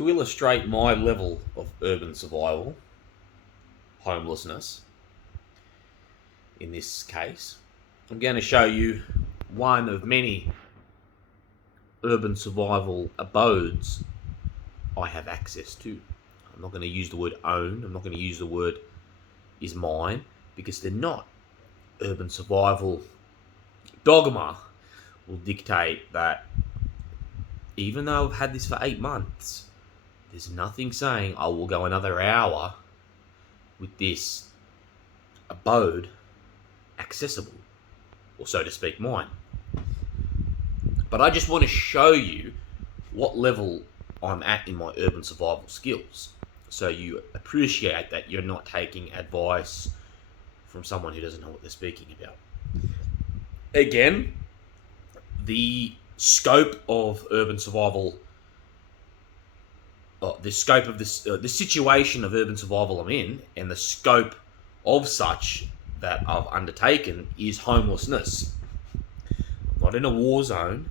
To illustrate my level of urban survival, homelessness, in this case, I'm going to show you one of many urban survival abodes I have access to. I'm not going to use the word own, I'm not going to use the word is mine, because they're not. Urban survival dogma will dictate that even though I've had this for 8 months, there's nothing saying I will go another hour with this abode accessible, or so to speak, mine. But I just want to show you what level I'm at in my urban survival skills, so you appreciate that you're not taking advice from someone who doesn't know what they're speaking about. Again, the scope of urban survival, the scope of this, the situation of urban survival I'm in, and the scope of such that I've undertaken is homelessness. I'm not in a war zone.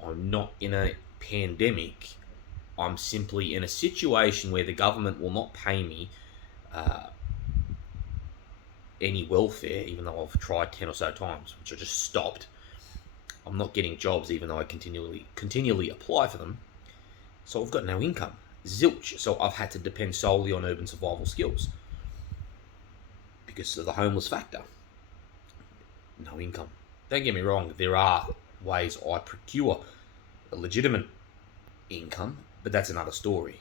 I'm not in a pandemic. I'm simply in a situation where the government will not pay me any welfare, even though I've tried 10 or so times, which I just stopped. I'm not getting jobs, even though I continually apply for them. So I've got no income, zilch. So I've had to depend solely on urban survival skills because of the homeless factor. No income. Don't get me wrong, there are ways I procure a legitimate income, but that's another story.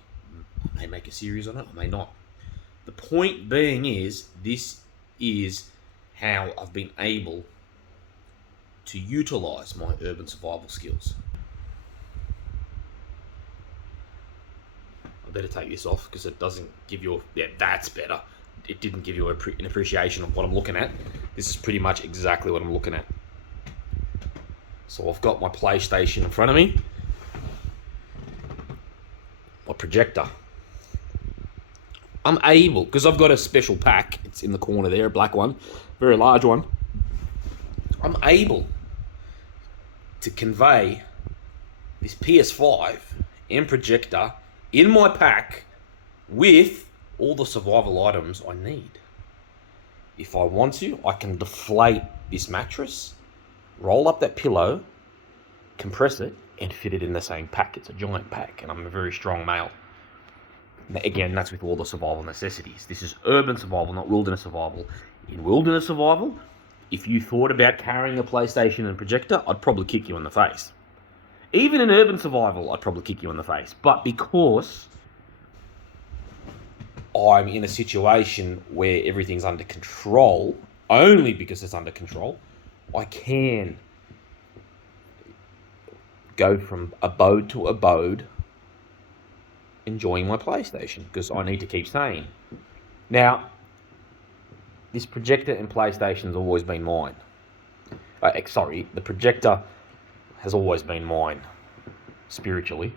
I may make a series on it, I may not. The point being is, this is how I've been able to utilise my urban survival skills. I better take this off because it doesn't give you that's better. It didn't give you an appreciation of what I'm looking at. This is pretty much exactly what I'm looking at. So I've got my PlayStation in front of me, my projector. I'm able, because I've got a special pack, it's in the corner there, a black one, very large one. I'm able to convey this PS5 and projector in my pack with all the survival items I need. If I want to, I can deflate this mattress, roll up that pillow, compress it, and fit it in the same pack. It's a giant pack, and I'm a very strong male. Again, that's with all the survival necessities. This is urban survival, not wilderness survival. In wilderness survival, if you thought about carrying a PlayStation and projector, I'd probably kick you in the face. Even in urban survival, I'd probably kick you in the face. But because I'm in a situation where everything's under control, only because it's under control, I can go from abode to abode enjoying my PlayStation, because I need to keep sane. Now, this projector and PlayStation's always been mine. The projector has always been mine, spiritually.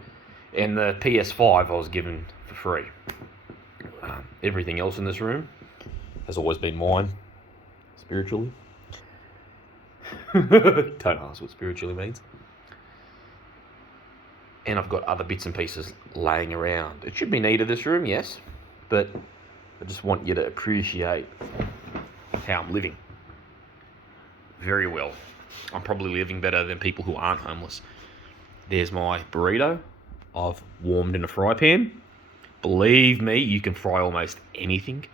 And the PS5 I was given for free. Everything else in this room has always been mine, spiritually. Don't ask what spiritually means. And I've got other bits and pieces laying around. It should be neater, this room, yes, but I just want you to appreciate how I'm living. Very well. I'm probably living better than people who aren't homeless. There's my burrito. I've warmed in a fry pan. Believe me, you can fry almost anything.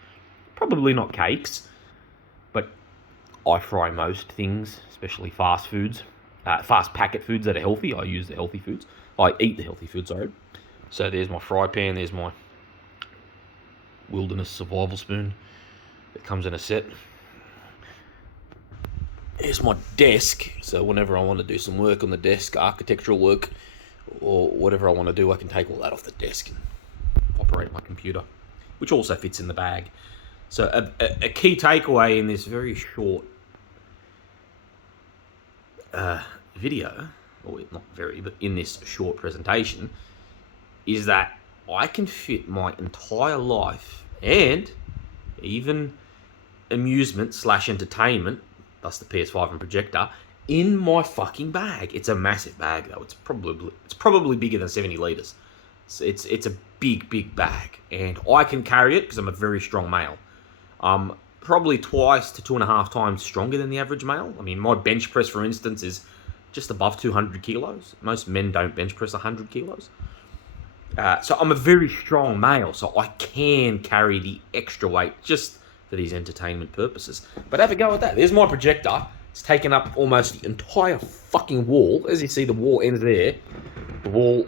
Probably not cakes, but I fry most things, especially fast foods. Fast packet foods that are healthy. I use the healthy foods. I eat the healthy foods, sorry. So there's my fry pan. There's my wilderness survival spoon. It comes in a set. Here's my desk. So whenever I want to do some work on the desk, architectural work, or whatever I want to do, I can take all that off the desk and operate my computer, which also fits in the bag. So a key takeaway in this very short video, or not very, but in this short presentation, is that I can fit my entire life and even amusement / entertainment, thus the PS5 and projector, in my fucking bag. It's a massive bag though. It's probably bigger than 70 litres. It's a big bag, and I can carry it because I'm a very strong male. Probably twice to 2.5 times stronger than the average male. I mean, my bench press, for instance, is just above 200 kilos. Most men don't bench press 100 kilos. So I'm a very strong male, so I can carry the extra weight just for these entertainment purposes. But have a go at that. There's my projector. It's taken up almost the entire fucking wall. As you see, the wall ends there. The wall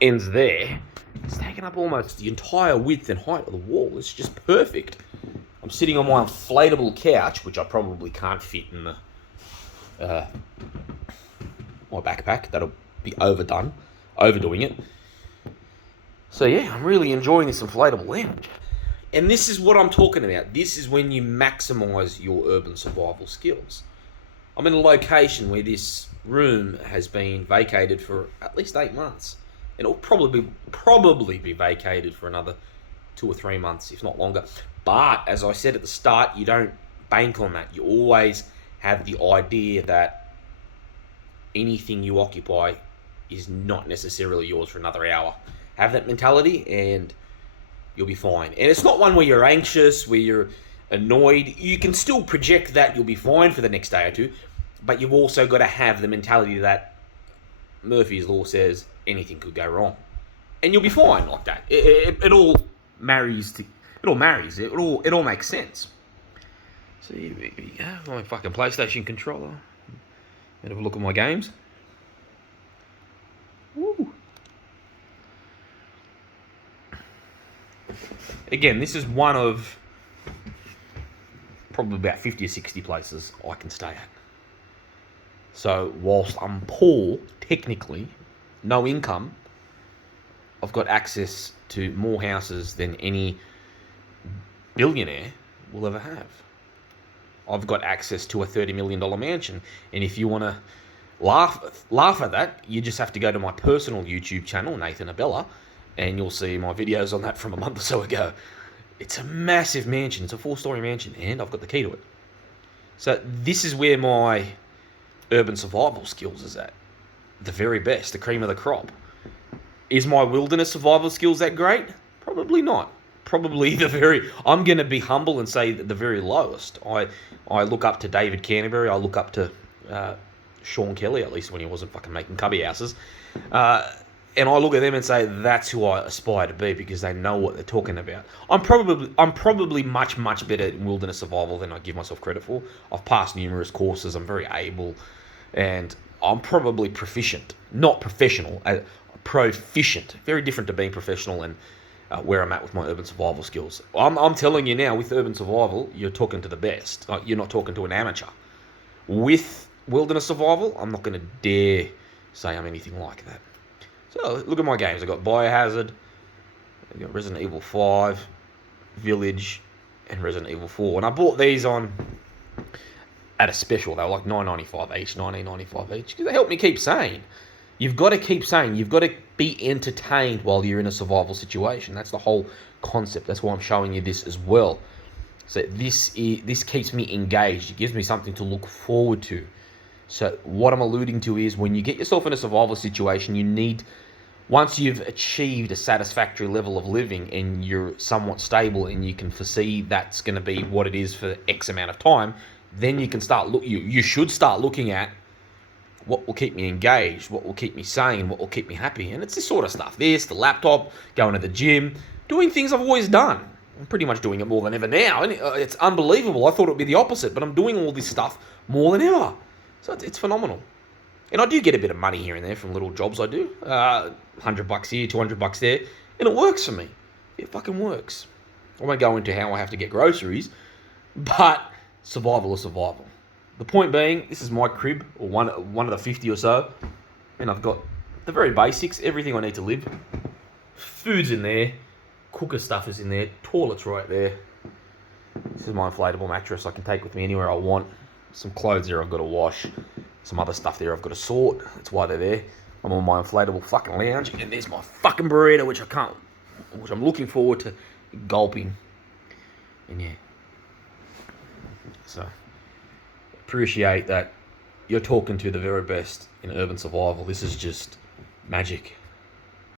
ends there. It's taken up almost the entire width and height of the wall. It's just perfect. I'm sitting on my inflatable couch, which I probably can't fit in the my backpack. That'll be overdoing it. So yeah, I'm really enjoying this inflatable lounge. And this is what I'm talking about. This is when you maximize your urban survival skills. I'm in a location where this room has been vacated for at least 8 months. And it'll probably be vacated for another 2 or 3 months, if not longer. But as I said at the start, you don't bank on that. You always have the idea that anything you occupy is not necessarily yours for another hour. Have that mentality and you'll be fine. And it's not one where you're anxious, where you're annoyed. You can still project that you'll be fine for the next day or two, but you've also got to have the mentality that Murphy's Law says anything could go wrong. And you'll be fine like that. It all marries. It all makes sense. So here we go. My fucking PlayStation controller. And have a look at my games. Woo. Again, this is one of probably about 50 or 60 places I can stay at. So whilst I'm poor, technically, no income, I've got access to more houses than any billionaire will ever have. I've got access to a $30 million mansion. And if you want to laugh at that, you just have to go to my personal YouTube channel, Nathan Abella, and you'll see my videos on that from a month or so ago. It's a massive mansion. It's a 4-story mansion, and I've got the key to it. So this is where my urban survival skills is at. The very best, the cream of the crop. Is my wilderness survival skills that great? Probably not. Probably I'm going to be humble and say the very lowest. I look up to David Canterbury. I look up to Sean Kelly, at least when he wasn't fucking making cubby houses. And I look at them and say that's who I aspire to be because they know what they're talking about. I'm probably much better in wilderness survival than I give myself credit for. I've passed numerous courses. I'm very able, and I'm probably proficient, not professional. Proficient, very different to being professional and where I'm at with my urban survival skills. I'm telling you now, with urban survival, you're talking to the best. You're not talking to an amateur. With wilderness survival, I'm not going to dare say I'm anything like that. So look at my games. I've got Biohazard, I've got Resident Evil 5, Village, and Resident Evil 4. And I bought these on at a special. They were like $9.95 each, $19.95 each, because they help me keep sane. You've got to keep sane. You've got to be entertained while you're in a survival situation. That's the whole concept. That's why I'm showing you this as well. So this keeps me engaged. It gives me something to look forward to. So what I'm alluding to is when you get yourself in a survival situation, you need, once you've achieved a satisfactory level of living and you're somewhat stable and you can foresee that's going to be what it is for X amount of time, then you can start you should start looking at what will keep me engaged, what will keep me sane, what will keep me happy. And it's this sort of stuff. The laptop, going to the gym, doing things I've always done. I'm pretty much doing it more than ever now. And it's unbelievable. I thought it would be the opposite, but I'm doing all this stuff more than ever. So it's phenomenal. And I do get a bit of money here and there from little jobs I do. $100 here, $200 there. And it works for me. It fucking works. I won't go into how I have to get groceries, but survival is survival. The point being, this is my crib, or one of the 50 or so, and I've got the very basics, everything I need to live. Food's in there, cooker stuff is in there, toilet's right there. This is my inflatable mattress I can take with me anywhere I want. Some clothes there I've got to wash. Some other stuff there I've got to sort. That's why they're there. I'm on my inflatable fucking lounge, and there's my fucking burrito, which I'm looking forward to gulping. And yeah. So appreciate that you're talking to the very best in urban survival. This is just magic.